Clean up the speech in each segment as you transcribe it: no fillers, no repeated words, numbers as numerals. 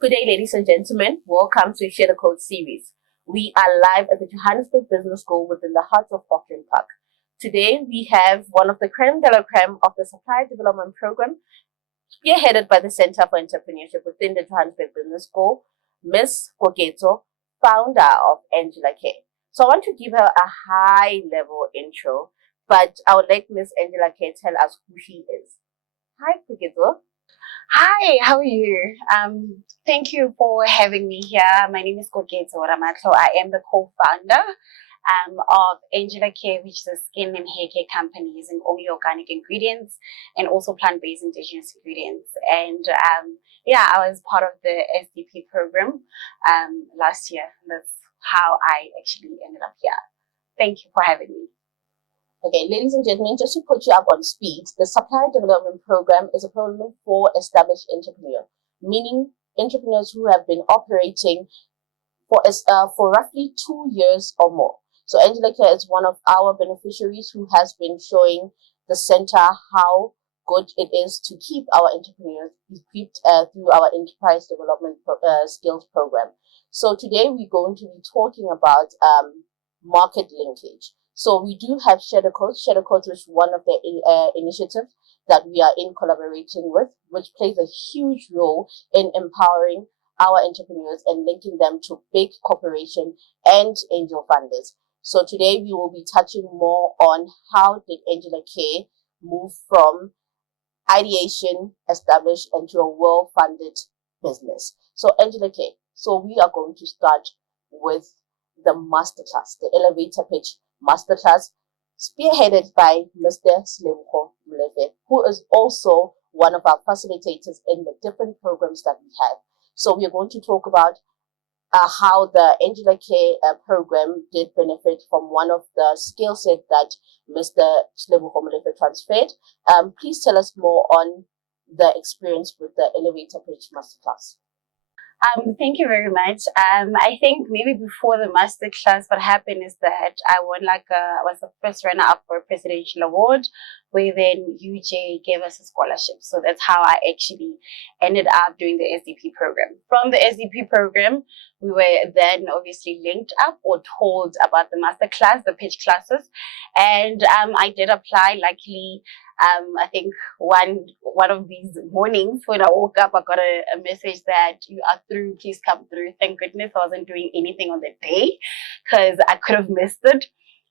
Good day, ladies and gentlemen. Welcome to Share the Code series. We are live at the Johannesburg Business School within the heart of Auckland Park. Today, we have one of the creme de la creme of the Supply Development Program, spearheaded by the Center for Entrepreneurship within the Johannesburg Business School, Ms. Koketso, founder of Angela K. So I want to give her a high-level intro, but I would like Ms. Angela K tell us who she is. Hi, Koketso. Hi, how are you? Thank you for having me here. My name is Koketso Ramatlho. I am the co-founder of Angela Care, which is a skin and hair care company using only organic ingredients and also plant-based indigenous ingredients. And I was part of the SDP program last year. That's how I actually ended up here. Thank you for having me. Okay, ladies and gentlemen, just to put you up on speed, the Supply Development Program is a program for established entrepreneurs, meaning entrepreneurs who have been operating for roughly 2 years or more. So Angela Care is one of our beneficiaries who has been showing the center how good it is to keep our entrepreneurs equipped through our enterprise development skills program. So today we're going to be talking about market linkage. So we do have Share the Code. Share the Code is one of the initiatives that we are in collaborating with, which plays a huge role in empowering our entrepreneurs and linking them to big corporations and angel funders. So today we will be touching more on how did Angela K move from ideation, established, into a well-funded business. So Angela K, so we are going to start with the masterclass, the elevator pitch masterclass, spearheaded by Mr. Slebogo Mlefe, who is also one of our facilitators in the different programs that we have. So we are going to talk about how the Angela K program did benefit from one of the skill set that Mr. Slebogo Mlefe transferred. Please tell us more on the experience with the elevator pitch masterclass. Thank you very much. I think maybe before the masterclass, what happened is that I was the first runner-up for a presidential award, where then UJ gave us a scholarship. So that's how I actually ended up doing the SDP program. From the SDP program, we were then obviously linked up or told about the masterclass, the pitch classes, and I did apply. Luckily, I think one of these mornings when I woke up, I got a message that you are through, please come through. Thank goodness I wasn't doing anything on the day because I could have missed it.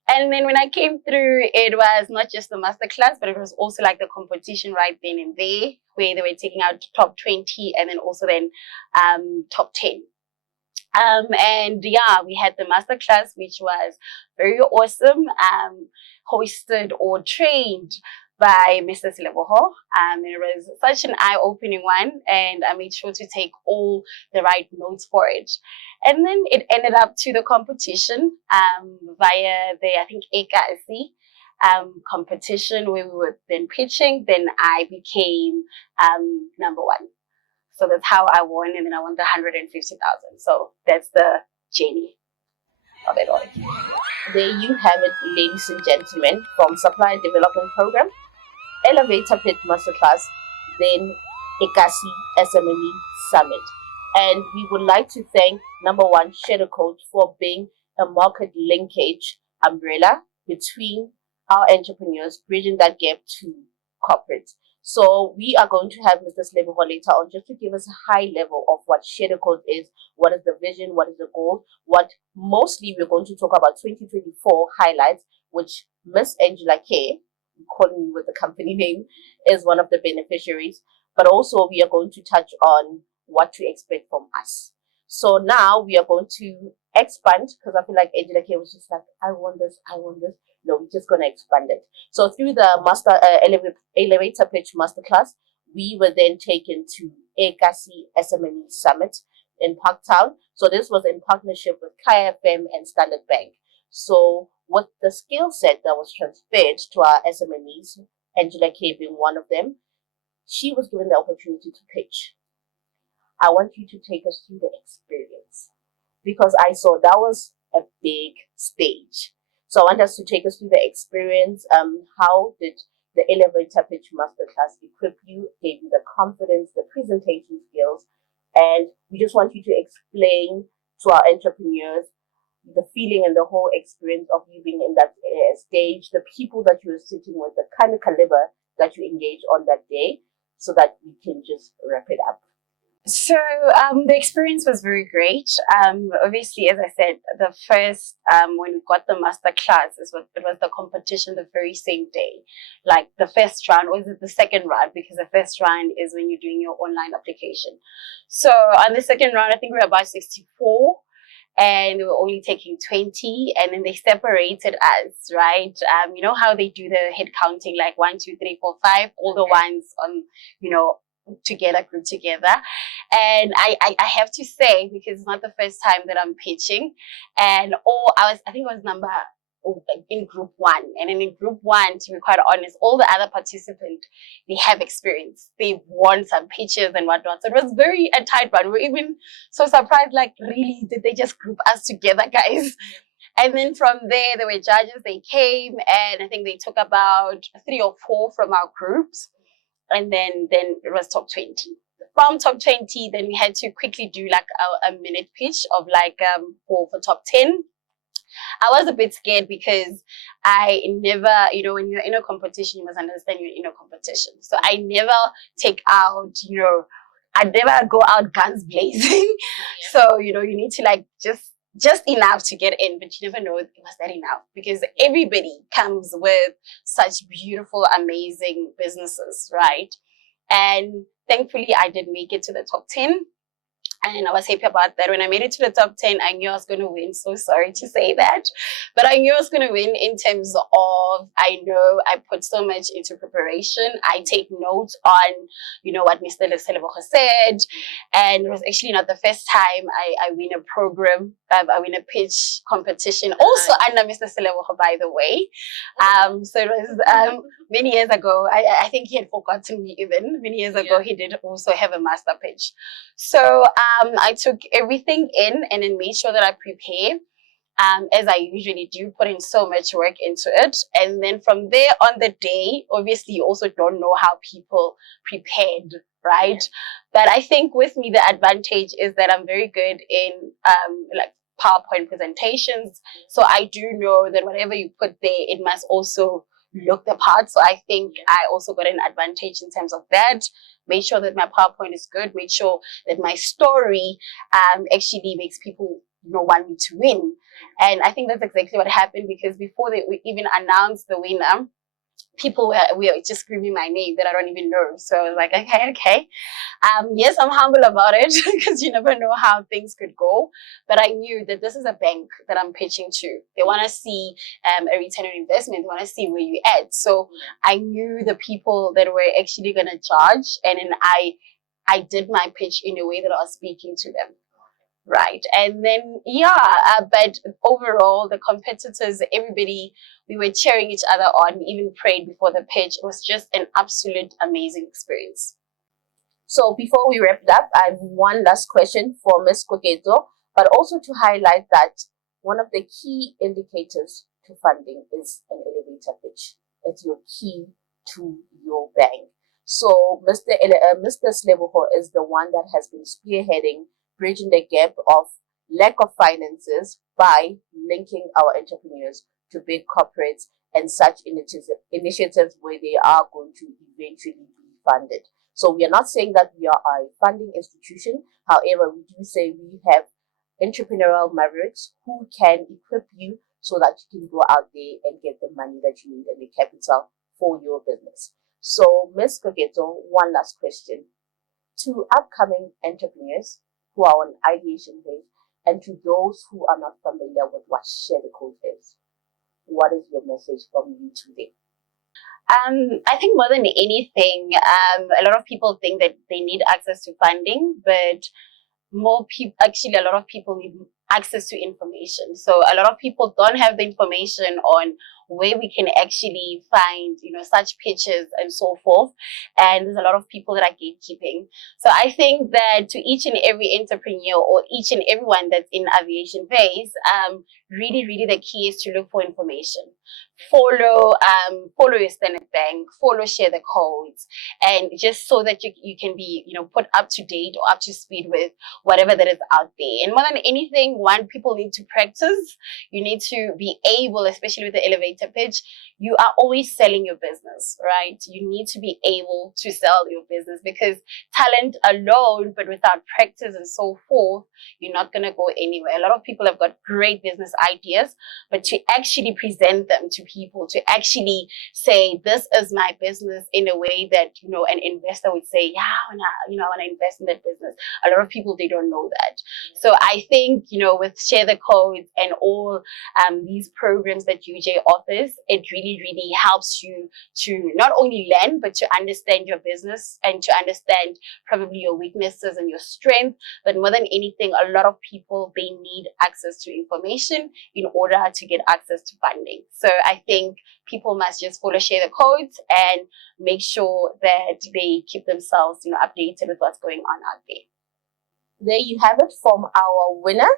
And then when I came through, it was not just the masterclass, but it was also like the competition right then and there, where they were taking out top 20 and then also then top 10. We had the masterclass, which was very awesome, hosted or trained by Mr. Slebogo. It was such an eye-opening one, and I made sure to take all the right notes for it. And then it ended up to the competition via the, I think, Kasi competition, where we were then pitching. Then I became number one. So that's how I won, and then I won the 150,000. So that's the journey of it all. There you have it, ladies and gentlemen, from Supply Development Program, Elevator Pitch Masterclass, then Kasi Summit Summit. And we would like to thank, number one, Share the Code for being a market linkage umbrella between our entrepreneurs, bridging that gap to corporates. So we are going to have Mr. Slebogo later on just to give us a high level of what Share the Code is, what is the vision, what is the goal, what mostly we're going to talk about 2024 highlights, which Miss Angela K, calling you with the company name, is one of the beneficiaries. But also we are going to touch on what to expect from us. So now we are going to expand, because I feel like Angela K was just like, I want this. No, we're just going to expand it. So through the elevator pitch masterclass, we were then taken to Kasi Summit in Parktown. So this was in partnership with Kaya FM and Standard Bank. So with the skill set that was transferred to our SMMEs, Angela K being one of them, she was given the opportunity to pitch. I want you to take us through the experience, because I saw that was a big stage. So I want us to take us through the experience. How did the elevator pitch masterclass equip you, gave you the confidence, the presentation skills, And we just want you to explain to our entrepreneurs the feeling and the whole experience of you being in that stage, the people that you were sitting with, the kind of caliber that you engaged on that day, so that we can just wrap it up. So the experience was very great. Obviously, as I said, the first, when we got the master class, it was the competition the very same day. Like the first round, or is it the second round? Because the first round is when you're doing your online application. So on the second round, I think we were about 64. And we were only taking 20, and then they separated us, right? You know how they do the head counting, like 1, 2, 3, 4, 5, all the ones on, together, grouped together. And I have to say, because it's not the first time that I'm pitching, and I think it was number in group 1, and then in group 1, to be quite honest, all the other participants, they have experience, they've won some pitches and whatnot, so it was very a tight one. We're even so surprised, like, really, did they just group us together, guys? And then from there were judges, they came, and I think they took about 3 or 4 from our groups, and then it was top 20. From top 20, then we had to quickly do like a minute pitch of like for top 10. I was a bit scared because I never, when you're in a competition, you must understand you're in a competition. So I never take out, I never go out guns blazing. Yeah. So, you need to like just enough to get in, but you never know, was that enough? Because everybody comes with such beautiful, amazing businesses, right? And thankfully, I did make it to the top 10. And I was happy about that. When I made it to the top 10, I knew I was going to win. So sorry to say that. But I knew I was going to win in terms of, I know I put so much into preparation. I take notes on, what Mr. Selebogo said. And it was actually not the first time I win a program. I win a pitch competition. Also under Mr. Selebogo, by the way. So it was many years ago. I think he had forgotten me even. Many years ago, he did also have a master pitch. So I took everything in and then made sure that I prepare, as I usually do, put in so much work into it. And then from there on the day, obviously you also don't know how people prepared, right? But I think with me, the advantage is that I'm very good in like PowerPoint presentations. So I do know that whatever you put there, it must also look the part. So I think I also got an advantage in terms of that. Made sure that my PowerPoint is good. Made sure that my story actually makes people want me to win. And I think that's exactly what happened, because before they even announced the winner, people were just screaming my name that I don't even know. So I was like, okay. Yes, I'm humble about it because you never know how things could go. But I knew that this is a bank that I'm pitching to. They want to see a return on investment. They want to see where you're at. So I knew the people that were actually going to judge. And then I did my pitch in a way that I was speaking to them. Right. And then, but overall, the competitors, everybody, we were cheering each other on. We even prayed before the pitch. It was just an absolute amazing experience. So before we wrap it up, I have one last question for Ms. Koketso, but also to highlight that one of the key indicators to funding is an elevator pitch. It's your key to your bank. So Mr. Selebogo is the one that has been spearheading bridging the gap of lack of finances by linking our entrepreneurs to big corporates and such initiatives where they are going to eventually be funded. So we are not saying that we are a funding institution. However, we do say we have entrepreneurial mavericks who can equip you so that you can go out there and get the money that you need and the capital for your business. So Ms. Koketso, one last question. To upcoming entrepreneurs who are on ideation phase, and to those who are not familiar with what Share the Code is, what is your message from you today? I think more than anything, a lot of people think that they need access to funding, but a lot of people need access to information. So a lot of people don't have the information on where we can actually find, such pitches and so forth. And there's a lot of people that are gatekeeping. So I think that to each and every entrepreneur or each and everyone that's in aviation phase, really, really the key is to look for information. Follow your Standard Bank, follow Share the Codes, and just so that you can be, put up to date or up to speed with whatever that is out there. And more than anything, people need to practice. You need to be able, especially with the elevator pitch, you are always selling your business, right? You need to be able to sell your business, because talent alone, but without practice and so forth, you're not going to go anywhere. A lot of people have got great business ideas, but to actually present them to people, to actually say, this is my business in a way that, an investor would say, yeah, I want to invest in that business. A lot of people, they don't know that. So I think, with Share the Codes and all these programs that UJ offers, it really, really helps you to not only learn, but to understand your business and to understand probably your weaknesses and your strength. But more than anything, a lot of people, they need access to information in order to get access to funding. So I think people must just follow Share the Codes and make sure that they keep themselves, updated with what's going on out there. There you have it from our winner,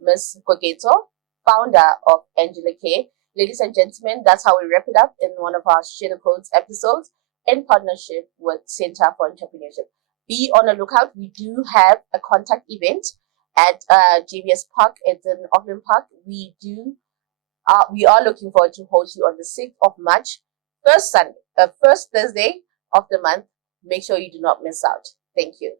Ms. Koketso, founder of Angela K. Ladies and gentlemen, that's how we wrap it up in one of our Share the Codes episodes in partnership with Center for Entrepreneurship. Be on the lookout. We do have a contact event at JBS Park. It's in Auckland Park. We are looking forward to host you on the 6th of March, first Thursday of the month. Make sure you do not miss out. Thank you.